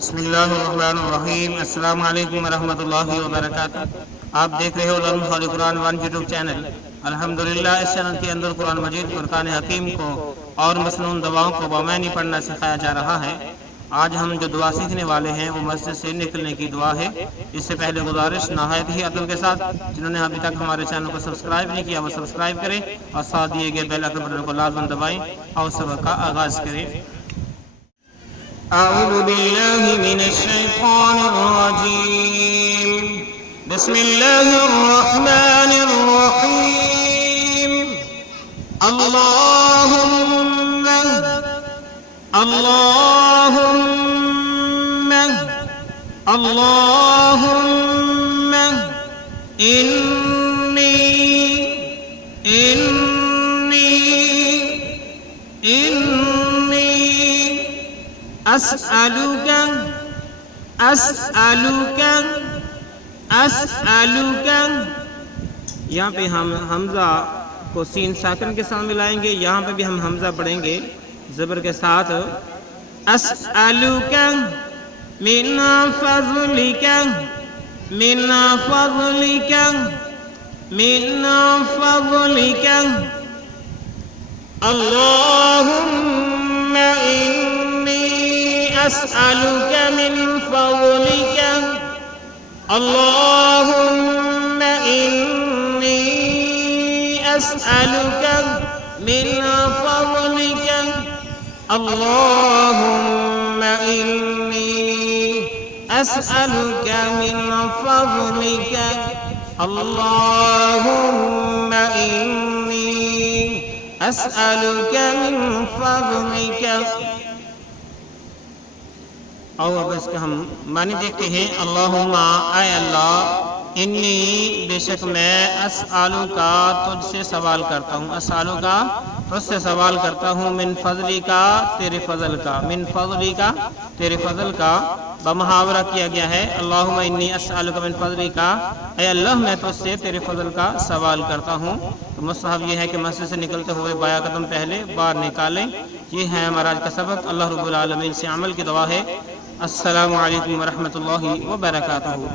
बिस्मिल्लाहिर्रहमानिर्रहीम। अस्सलामु अलैकुम वरहमतुल्लाहि वबरकातुहू। आप देख रहे हो उलुल कुरान वन यूट्यूब चैनल। अल्हम्दुलिल्लाह, इस चैनल के अंदर कुरान मजीद फुरकान हकीम को और मसनून दवाओं को बमैनी पढ़ना सिखाया जा रहा है। आज हम जो दुआ सीखने वाले हैं वो मस्जिद से निकलने की दुआ है। इससे पहले गुजारिश नहायत ही अदब के साथ, जिन्होंने अभी तक हमारे चैनल को सब्सक्राइब नहीं किया वो सब्सक्राइब करें और साथ दिए गए बेल आइकन बटन को लाजमन दबाएं और सबक का आगाज करें। अऊज़ु बिल्लाहि मिनश शैतानिर रजीम। बिस्मिल्लाहिर रहमानिर रहीम। अल्लाहुम्मा अल्लाहुम्मा अल्लाहुम्मा इन्नी अस्अलुका यहाँ पे हम हमजा को सीन साकिन के साथ मिलाएंगे। यहाँ पे भी हम हमजा पढ़ेंगे ज़बर के साथ। अस्अलुका मिन फज़लिका मिन फज़लिका मिन फज़लिका अल्लाहुम्मा अस्अलुका मिन फज़लिका अल्लाहुम्मा इन्नी अस्अलुका मिन फज़लिका अल्लाहुम्मा इन्नी अस्अलुका मिन फज़लिका अल्लाहुम्मा इन्नी अस्अलुका मिन फज़लिका। और अब इसका हम मानी देखते हैं। अल्लाहुम्मा, आय अल्लाह, इन्नी, बेशक मैं, अस्आलु का, तुझसे सवाल करता हूँ, अस्आलु का, तुझसे सवाल करता हूँ, मिन फजली का, तेरे फजल का, मिन फजली का, तेरे फजल का बमुहावरा किया गया है। अल्लाहुम्मा इन्नी अस्आलु का मिन फजली का, आय अल्लाह मैं तुझसे तेरे फजल का सवाल करता हूँ। तो मुस्तहब ये है कि मस्जिद से निकलते हुए बाया कदम पहले बाहर निकालें। ये है हमारा आज का सबक। अल्लाह रब्बुल आलमीन से अमल की दुआ है। अस्सलामु अलैकुम वरहमतुल्लाहि वबरकातुहू।